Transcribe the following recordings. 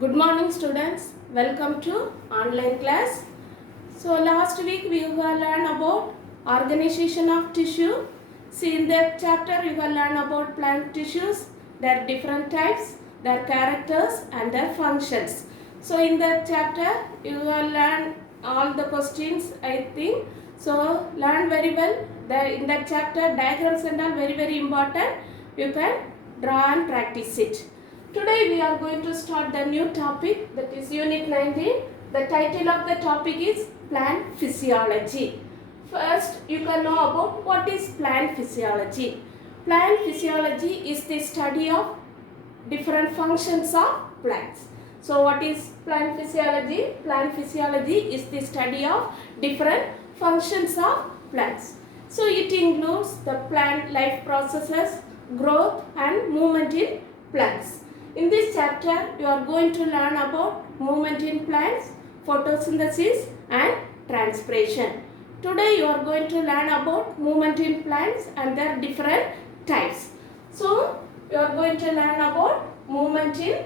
Good morning students, welcome to online class. So last week we have learned about organization of tissue. See in that chapter we have learned about plant tissues, their different types, their characters and their functions. So in that chapter you have learned all the questions I think. So learn very well. In that chapter diagrams and all very important. You can draw and practice it. Today we are going to start the new topic, that is unit 19. The title of the topic is plant physiology. First you can know about what is plant physiology. Plant physiology is the study of different functions of plants. So what is plant physiology? Plant physiology is the study of different functions of plants. So it includes the plant life processes, growth and movement in plants. In this chapter, you are going to learn about movement in plants, photosynthesis and transpiration. Today, you are going to learn about movement in plants and their different types. So, you are going to learn about movement in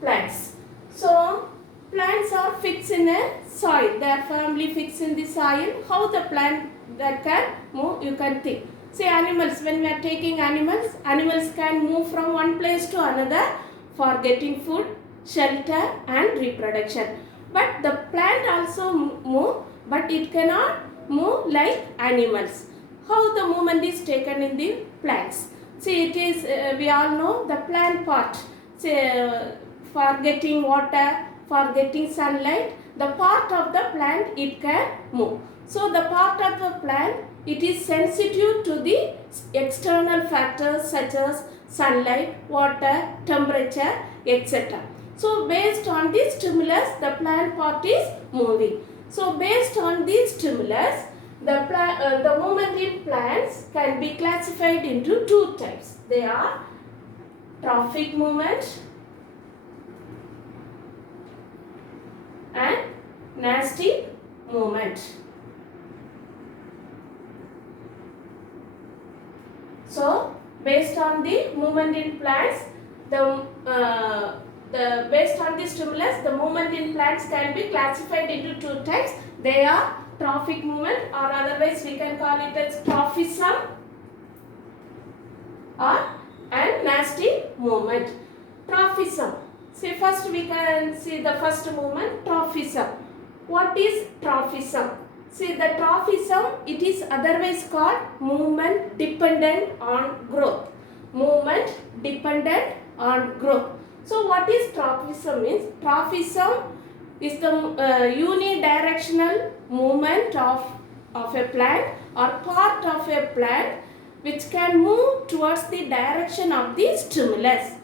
plants. So, plants are fixed in a soil. They are firmly fixed in the soil. How the plant that can move, you can think. Say animals, when we are taking animals can move from one place to another for getting food, shelter and reproduction. But the plant also move, but it cannot move like animals. How the movement is taken in the plants? See, it is, we all know the plant part. Say, for getting water, for getting sunlight, the part of the plant it can move. So the part of the plant, it is sensitive to the external factors such as sunlight, water, temperature, etc. So based on this stimulus, the plant part is moving. So based on this stimulus, the movement in plants can be classified into two types. They are trophic movement and nasty movement. So, based on the movement in plants, based on the stimulus, the movement in plants can be classified into two types. They are trophic movement, or otherwise we can call it as trophism, and nasty movement. Trophism. See, first we can see the first movement, trophism. What is trophism? See, the trophism, it is otherwise called movement dependent on growth. Movement dependent on growth. So, what is trophism means? Trophism is the unidirectional movement of a plant or part of a plant which can move towards the direction of the stimulus.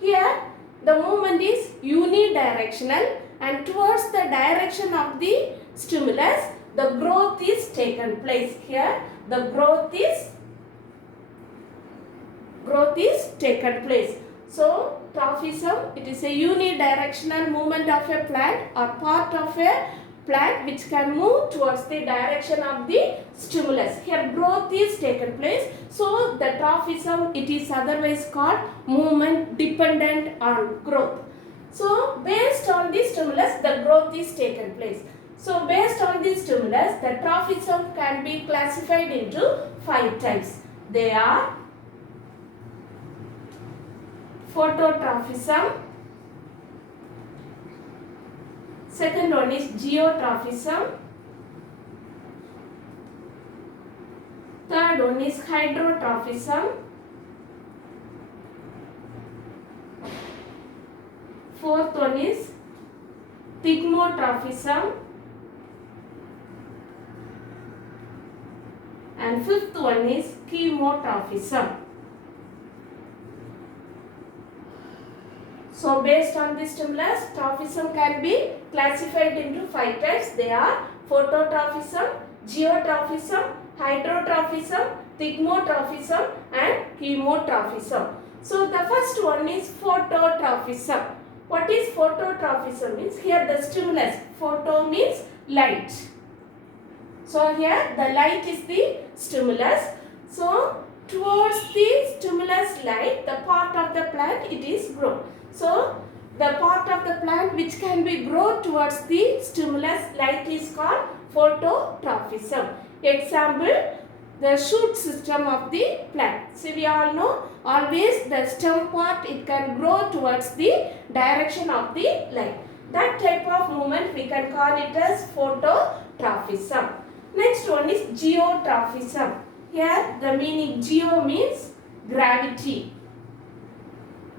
Here, the movement is unidirectional and towards the direction of the stimulus, the growth is taken place. Here, the growth is taken place. So, trophism, it is a unidirectional movement of a plant or part of a plant which can move towards the direction of the stimulus. Here growth is taken place. So the trophism, it is otherwise called movement dependent on growth. So based on the stimulus, the growth is taken place. So based on the stimulus, the trophism can be classified into 5 types. They are phototrophism. Second one is geotrophism. Third one is hydrotrophism. Fourth one is thigmotrophism. And fifth one is chemotrophism. So based on the stimulus, trophism can be classified into 5 types. They are phototrophism, geotrophism, hydrotrophism, thigmotrophism and chemotrophism. So the first one is phototrophism. What is phototrophism means? Here the stimulus, photo means light. So here the light is the stimulus. So towards the stimulus light, the part of the plant it is grown. So the part of the plant which can be grown towards the stimulus light is called phototrophism. Example, the shoot system of the plant. So we all know always the stem part it can grow towards the direction of the light. That type of movement we can call it as phototrophism. Next one is geotrophism. Here the meaning geo means gravity.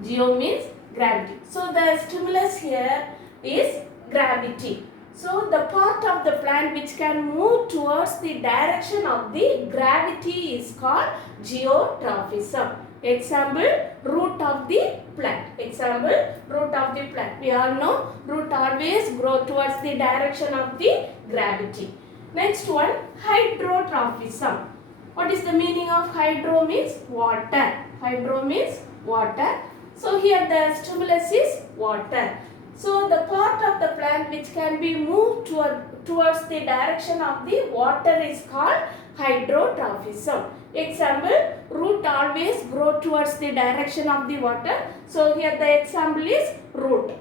Geo means gravity. So the stimulus here is gravity. So the part of the plant which can move towards the direction of the gravity is called geotrophism. Example, root of the plant. Example, root of the plant. We all know root always grow towards the direction of the gravity. Next one, hydrotrophism. What is the meaning of hydro means water. Hydro means water. So here the stimulus is water. So the part of the plant which can be moved towards the direction of the water is called hydrotrophism. Example, root always grow towards the direction of the water. So here the example is root.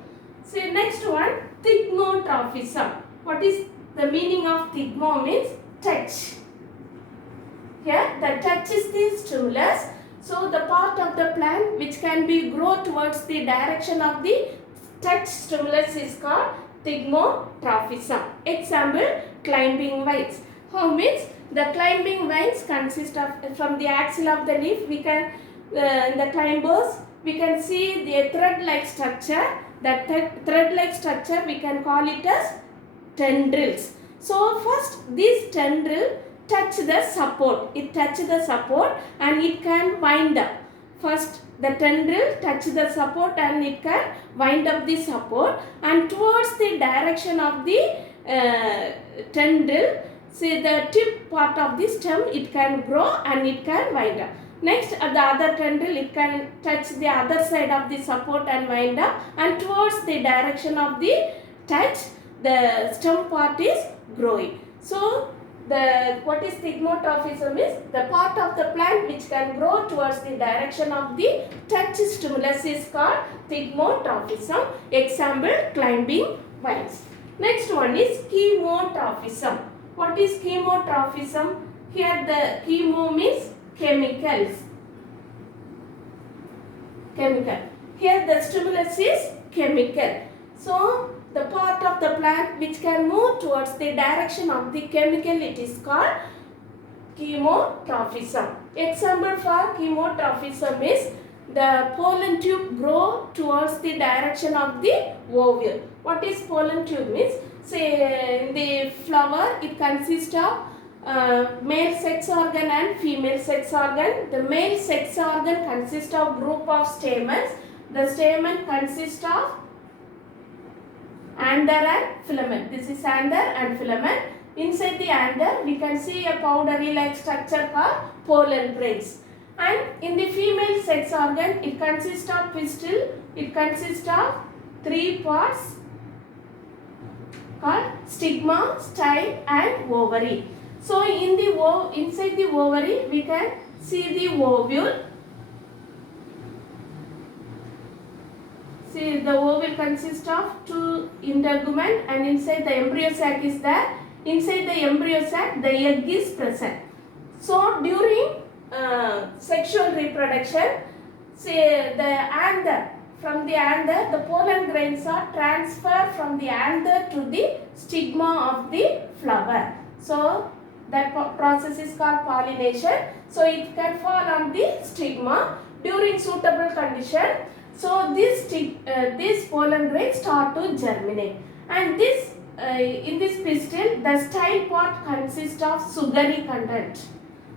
So next one, thigmotrophism. What is the meaning of thigmo means touch. Here the touch is the stimulus. So the part of the plant which can be grow towards the direction of the touch stimulus is called thigmotrophism. Example, climbing vines. How means the climbing vines consist of from the axil of the leaf we can the climbers we can see the thread-like structure. That thread-like structure we can call it as tendrils. So first this tendril touch the support. It touch the support and it can wind up. First the tendril touch the support and it can wind up the support, and towards the direction of the tendril, see the tip part of the stem it can grow and it can wind up. Next at the other tendril it can touch the other side of the support and wind up, and towards the direction of the touch the stem part is growing. So what is thigmotrophism is the part of the plant which can grow towards the direction of the touch stimulus is called thigmotrophism. Example, climbing vines. Next one is chemotrophism. What is chemotrophism? Here the chemo means chemicals. Chemical. Here the stimulus is chemical. So the part of the plant which can move towards the direction of the chemical it is called chemotrophism. Example for chemotrophism is the pollen tube grow towards the direction of the ovule. What is pollen tube means? Say in the flower it consists of male sex organ and female sex organ. The male sex organ consists of group of stamens. The stamen consists of anther and filament. This is anther and filament. Inside the anther we can see a powdery like structure called pollen grains. And in the female sex organ it consists of pistil. It consists of 3 parts called stigma, style and ovary. So in the inside the ovary we can see the ovule. See the ovule consists of 2 integument, and inside the embryo sac is there. Inside the embryo sac the egg is present. So during sexual reproduction, say the anther, from the anther the pollen grains are transferred from the anther to the stigma of the flower. So that process is called pollination. So it can fall on the stigma during suitable condition. So this pollen grains start to germinate, and this in this pistil the style part consists of sugary content.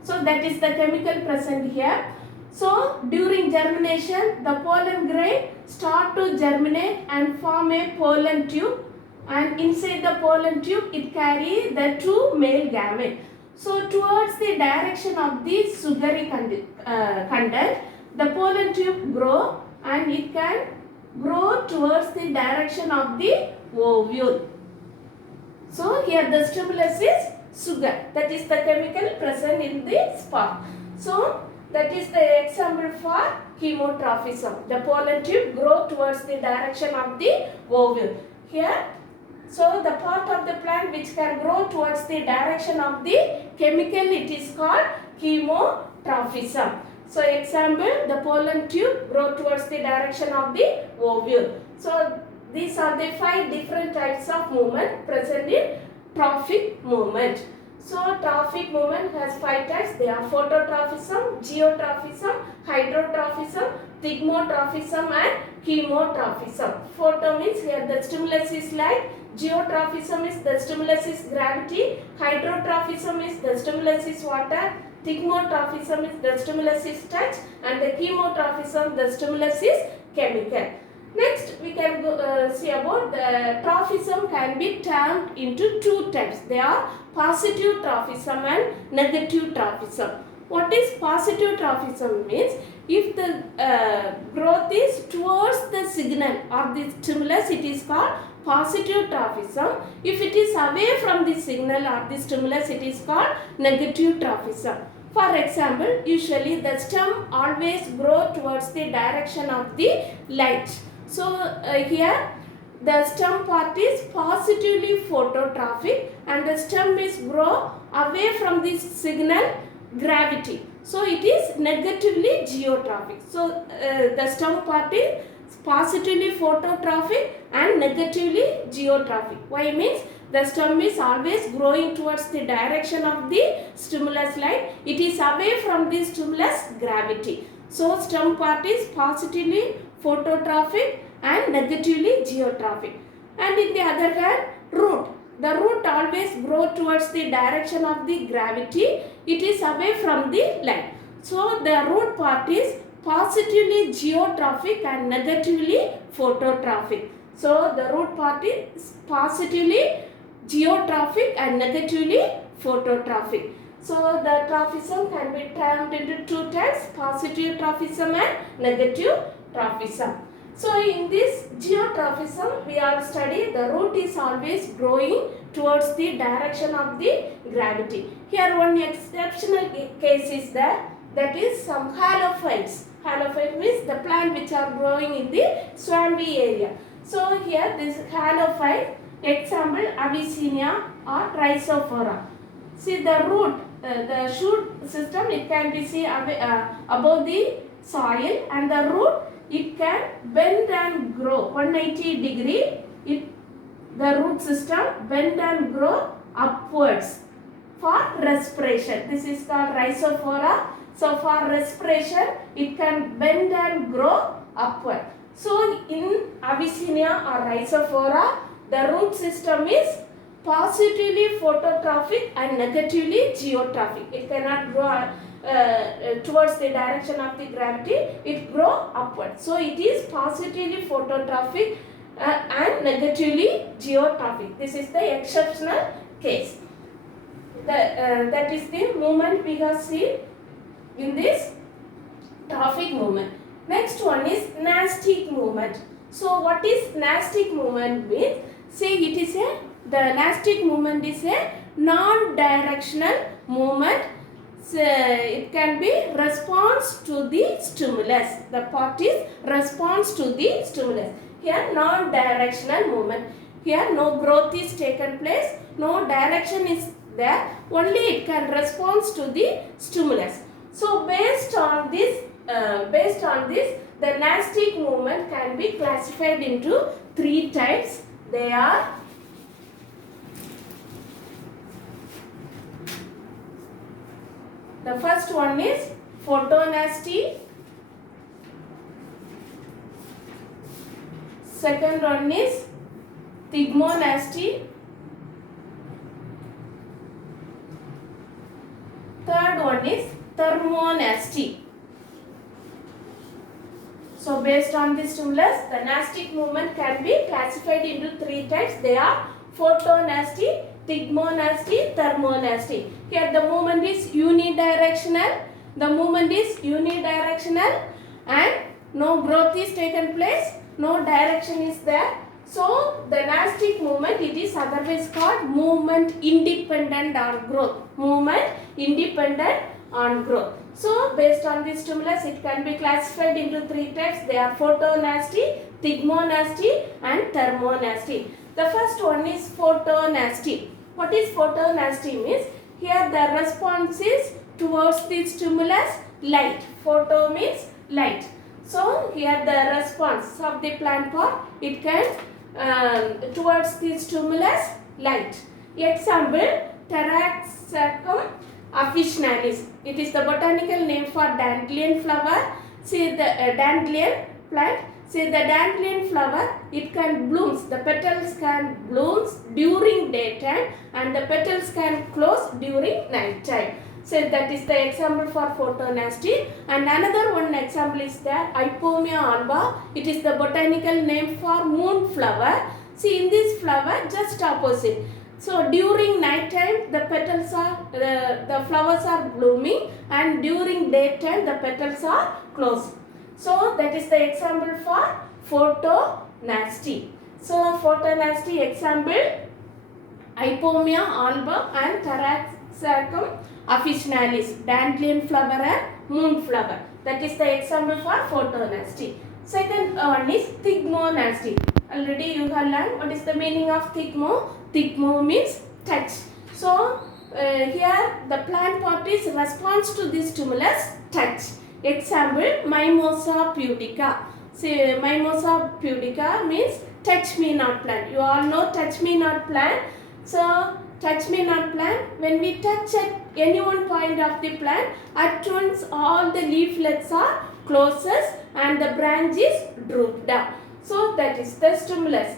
So that is the chemical present here. So during germination the pollen grain start to germinate and form a pollen tube, and inside the pollen tube it carry the 2 male gametes. So towards the direction of the sugary content the pollen tube grow, and it can grow towards the direction of the ovule. So here the stimulus is sugar. That is the chemical present in the spark. So that is the example for chemotrophism. The pollen tube grow towards the direction of the ovule. Here, so the part of the plant which can grow towards the direction of the chemical, it is called chemotrophism. So example, the pollen tube grow towards the direction of the ovule. So these are the 5 different types of movement present in trophic movement. So trophic movement has 5 types. They are phototrophism, geotrophism, hydrotrophism, thigmotrophism and chemotrophism. Photo means here the stimulus is light, geotrophism is the stimulus is gravity, hydrotrophism is the stimulus is water, thigmotrophism is the stimulus is touch, and the chemotrophism the stimulus is chemical. Next, we can see about the trophism can be termed into 2 types. They are positive trophism and negative trophism. What is positive trophism means? If the growth is towards the signal or the stimulus, it is called positive trophism. If it is away from the signal or the stimulus, it is called negative trophism. For example, usually the stem always grow towards the direction of the light. So here the stem part is positively phototrophic and the stem is grow away from the signal gravity. So it is negatively geotrophic. So the stem part is positively phototrophic and negatively geotrophic. Why means the stem is always growing towards the direction of the stimulus light. It is away from the stimulus gravity. So stem part is positively phototrophic and negatively geotrophic. And in the other hand, root. The root always grow towards the direction of the gravity. It is away from the light. So the root part is positively geotrophic and negatively phototrophic. So the root part is positively geotrophic and negatively phototrophic. So the trophism can be termed into 2 types, positive trophism and negative trophism. So in this geotrophism, we have studied the root is always growing towards the direction of the gravity. Here one exceptional case is there, that is some halophytes. Halophyte means the plant which are growing in the swampy area. So here this halophyte, example Avicennia or Rhizophora. See the root, the shoot system, it can be seen above the soil, and the root, it can bend and grow 180 degree. The root system bend and grow upwards for respiration. This is called Rhizophora. So for respiration, it can bend and grow upward. So in Avicennia or Rhizophora, the root system is positively phototrophic and negatively geotrophic. It cannot grow towards the direction of the gravity, it grow upward. So it is positively phototrophic and negatively geotrophic. This is the exceptional case. That is the movement we have seen in this trophic movement. Next one is nastic movement. So what is nastic movement means? Say it is the nastic movement is a non-directional movement. So it can be response to the stimulus. The part is response to the stimulus. Here non-directional movement. Here no growth is taken place, no direction is there, only it can respond to the stimulus. So based on this, the nastic movement can be classified into 3 types. They are the first one is photonasty, second one is thigmonasty, third one is thermonasty. So based on this stimulus, the nastic movement can be classified into 3 types. They are photonasty, thigmonasty, thermonasty. Here the movement is unidirectional. The movement is unidirectional and no growth is taken place, no direction is there. So the nastic movement, it is otherwise called movement independent on growth. Movement independent on growth. So based on this stimulus, it can be classified into three types. They are photonasty, thigmonasty and thermonasty. The first one is photonasty. What is photonasty means? Here the response is towards the stimulus light. Photo means light. So here the response of the plant part, it can towards the stimulus light. Example, Taraxacum officinalis. It is the botanical name for dandelion flower. See the dandelion plant. See the dandelion flower, it can blooms. The petals can blooms during daytime and the petals can close during night time. So that is the example for photonasty. And another one example is that Ipomea alba. It is the botanical name for moonflower. See in this flower just opposite. So during night time the petals are the flowers are blooming and during daytime the petals are closed. So that is the example for photonasty. So photonasty example Ipomea alba and Taraxacum officinalis, dandelion flower and moonflower. That is the example for photonasty. Second one is thigmonasty. Already you have learned what is the meaning of thigmo. Thigmo means touch. So here the plant part is response to this stimulus touch. Example, Mimosa pudica. See, Mimosa pudica means touch me not plant. You all know touch me not plant. So touch me not plant, when we touch at any one point of the plant, at once all the leaflets are closes and the branches droop down. So that is the stimulus,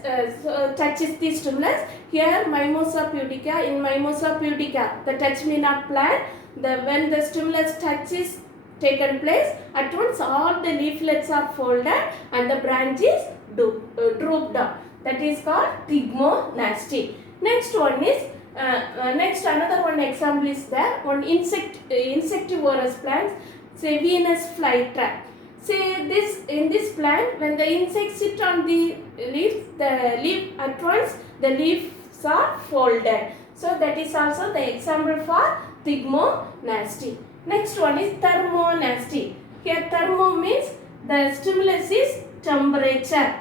touches the stimulus. Here Mimosa pudica, in Mimosa pudica, the touch me not plant, when the stimulus touches taken place, at once all the leaflets are folded and the branches droop down. That is called thigmonasty. Next one is another one example is there one insectivorous plants, say Venus flytrap. Say this in this plant, when the insects sit on the leaf at once the leaves are folded. So that is also the example for thigmonasty. Next one is thermonasty. Here thermo means the stimulus is temperature.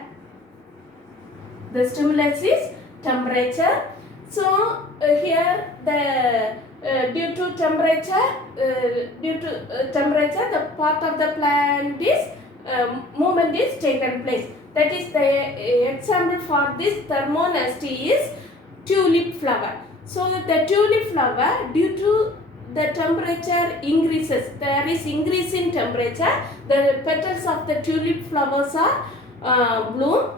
The stimulus is temperature. So here the due to temperature, the part of the plant is movement is taken place. That is the example for this thermonasty is tulip flower. So the tulip flower, due to the temperature increases, there is increase in temperature, the petals of the tulip flowers are bloom,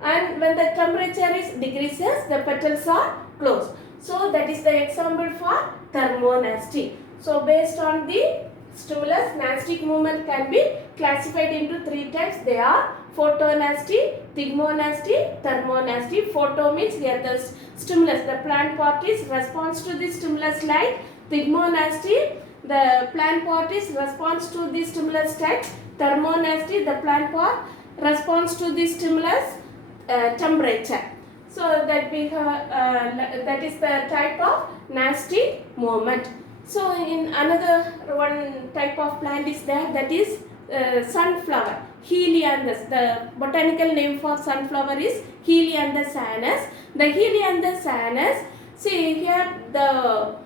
and when the temperature is decreases, the petals are closed. So that is the example for thermonasty. So based on the stimulus, nastic movement can be classified into three types. They are photonasty, thigmonasty, thermonasty. Photo means here the stimulus, the plant part is response to the stimulus light. Thigmonasty, the plant part is response to the stimulus touch. Thermonasty, the plant part response to the stimulus temperature. So that we have that is the type of nastic movement. So in another one type of plant is there, that is sunflower, Helianthus. The botanical name for sunflower is Helianthus anus. The Helianthus anus, see here the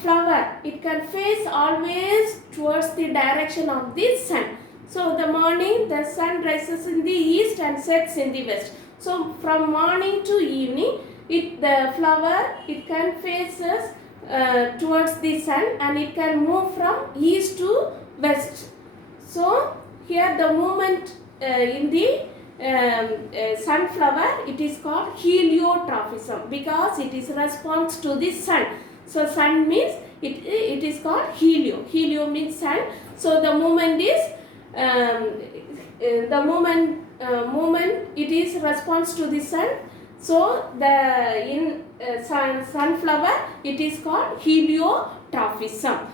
flower, it can face always towards the direction of the sun. So the morning the sun rises in the east and sets in the west. So from morning to evening, the flower, it can faces towards the sun and it can move from east to west. So here the movement in the sunflower, it is called heliotrophism because it is response to the sun. So sun means it is called helio. Helio means sun. So the movement is movement it is response to the sun. So the in sunflower it is called heliotrophism.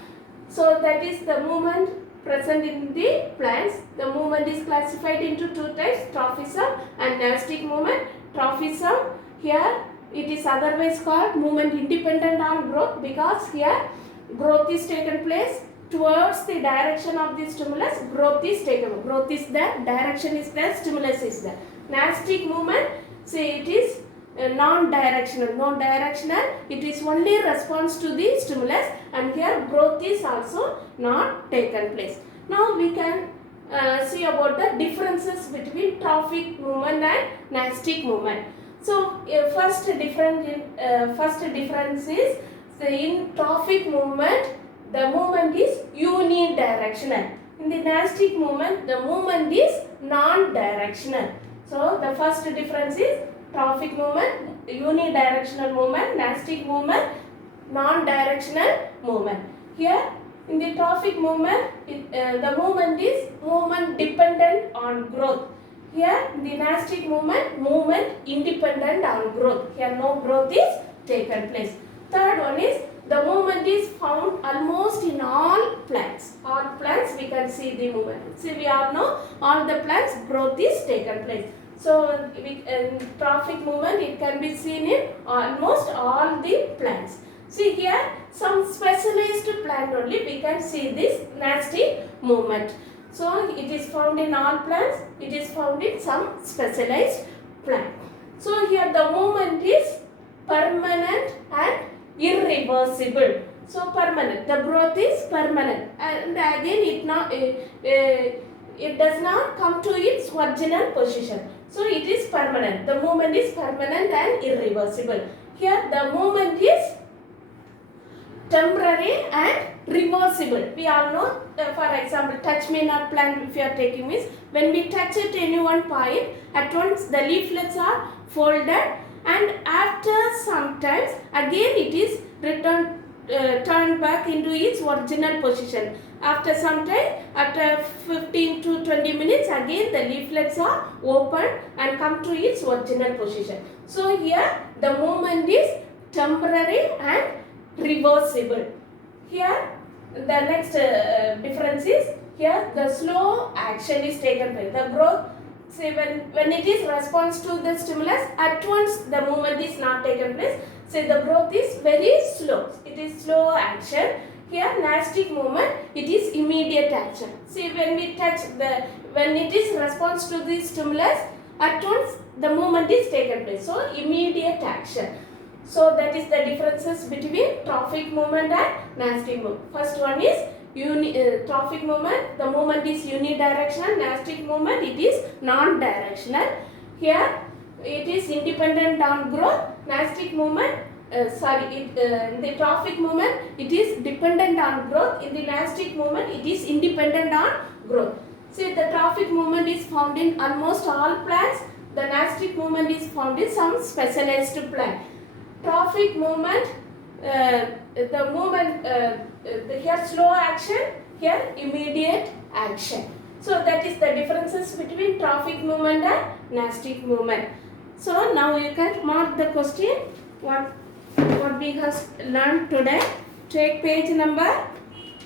So that is the movement present in the plants. The movement is classified into two types, trophism and nastic movement. trophism. Here it is otherwise called movement independent on growth, because here growth is taken place towards the direction of the stimulus. Growth is taken. Growth is there, direction is there, stimulus is there. Nastic movement, say it is non-directional. Non-directional, it is only response to the stimulus, and here growth is also not taken place. Now we can see about the differences between trophic movement and nastic movement. So first difference is, in trophic movement the movement is unidirectional. In the nastic movement the movement is non-directional. So the first difference is trophic movement unidirectional movement, nastic movement non-directional movement. Here in the trophic movement the movement is movement dependent on growth. Here the nastic movement independent on growth. Here no growth is taken place. Third one is the movement is found almost in all plants. All plants we can see the movement. See, we all know all the plants growth is taken place. So in trophic movement it can be seen in almost all the plants. See here some specialized plant only we can see this nastic movement. So it is found in all plants, it is found in some specialized plant. So here the movement is permanent and irreversible. So permanent, the growth is permanent, and again it does not come to its original position. So it is permanent. The movement is permanent and irreversible. Here the movement is temporary and reversible. We all know, for example, touch me not plant if you are taking means, when we touch at any one point, at once the leaflets are folded, and after some times again it is turned back into its original position. After some time, after 15 to 20 minutes, again the leaflets are opened and come to its original position. So here the movement is temporary and reversible. Here the next difference is, here the slow action is taken place. The growth, say when it is response to the stimulus, at once the movement is not taken place. Say the growth is very slow. It is slow action. Here nastic movement, it is immediate action. See, when we touch when it is response to the stimulus, at once the movement is taken place. So immediate action. So that is the differences between trophic movement and nastic movement. First one is trophic movement, the movement is unidirectional. Nastic movement, it is non-directional. Here it is independent on growth. Nastic movement, in the trophic movement it is dependent on growth. In the nastic movement it is independent on growth. See, the trophic movement is found in almost all plants. The nastic movement is found in some specialized plant. Trophic movement, the movement here slow action, here immediate action. So that is the differences between trophic movement and nastic movement. So now you can mark the question what we have learned today. Take page number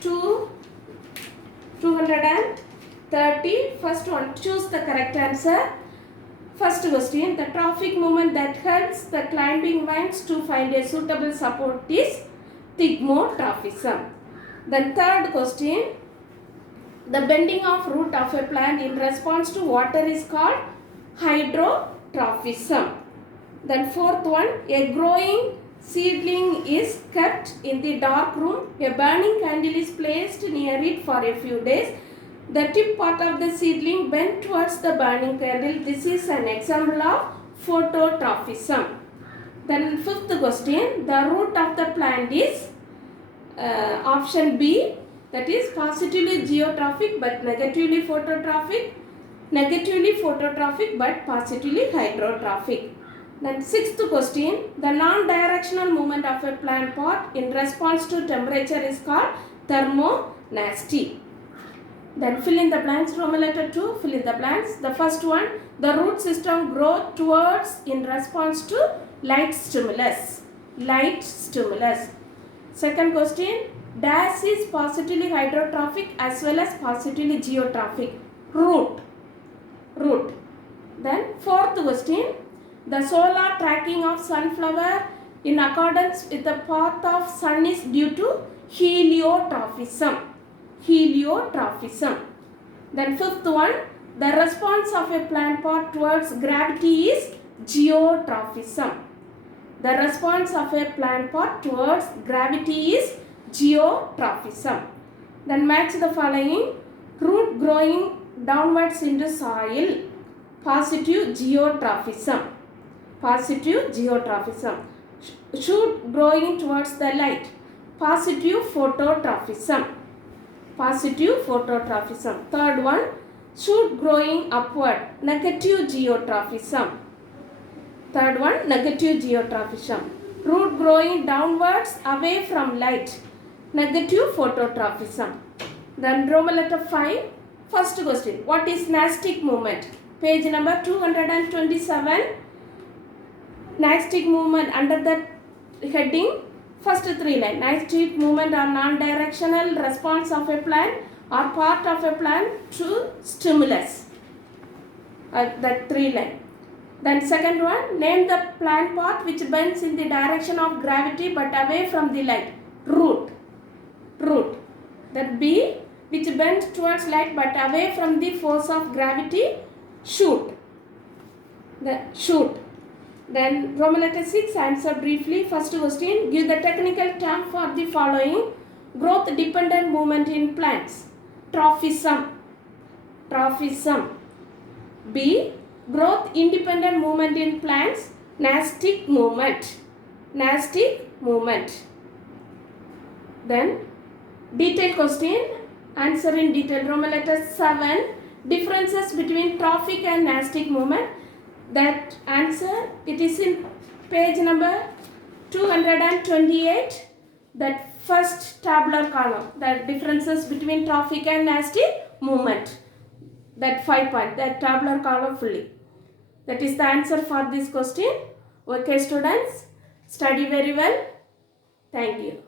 230. First one, choose the correct answer. First question, the trophic movement that helps the climbing vines to find a suitable support is thigmotrophism. Then third question, the bending of root of a plant in response to water is called hydrotrophism. Then fourth one, a growing seedling is kept in the dark room. A burning candle is placed near it for a few days. The tip part of the seedling bent towards the burning candle. This is an example of phototrophism. Then fifth question, the root of the plant is option B, that is positively geotrophic but negatively phototrophic. Negatively phototrophic but positively hydrotrophic. Then sixth question, the non-directional movement of a plant pot in response to temperature is called thermonasty. Then fill in the blanks. Roman letter 2, fill in the blanks. The first one, the root system grows towards in response to light stimulus. Light stimulus. Second question, dash is positively hydrotrophic as well as positively geotrophic. Root. Then fourth question, The solar tracking of sunflower in accordance with the path of sun is due to heliotrophism. Heliotrophism. Then fifth one, the response of a plant pot towards gravity is geotrophism. The response of a plant pot towards gravity is geotrophism. Then match the following. Root growing downwards into soil, positive geotrophism. Positive geotrophism. Shoot growing towards the light, positive phototrophism. Positive phototrophism. Third one, shoot growing upward, negative geotrophism. Third one, negative geotrophism. Root growing downwards away from light, negative phototrophism. Then Roman letter 5, first question. What is nastic movement? Page number 227. Nastic movement under the heading, first three lines. Nastic movement are non-directional response of a plant or part of a plant to stimulus. That three lines. Then second one, name the plant part which bends in the direction of gravity but away from the light. Root. Root. That B, which bends towards light but away from the force of gravity. Shoot. The shoot. Then Roman letter 6, answer briefly. First question, give the technical term for the following. Growth dependent movement in plants. Trophism. Trophism. B, growth independent movement in plants. Nastic movement. Nastic movement. Then detailed question, answer in detail. Roman letter 7, differences between trophic and nastic movement. That answer, it is in page number 228, that first tabular column, the differences between trophic and nastic movement. That 5 point, that tabular column fully. That is the answer for this question. Okay students, study very well. Thank you.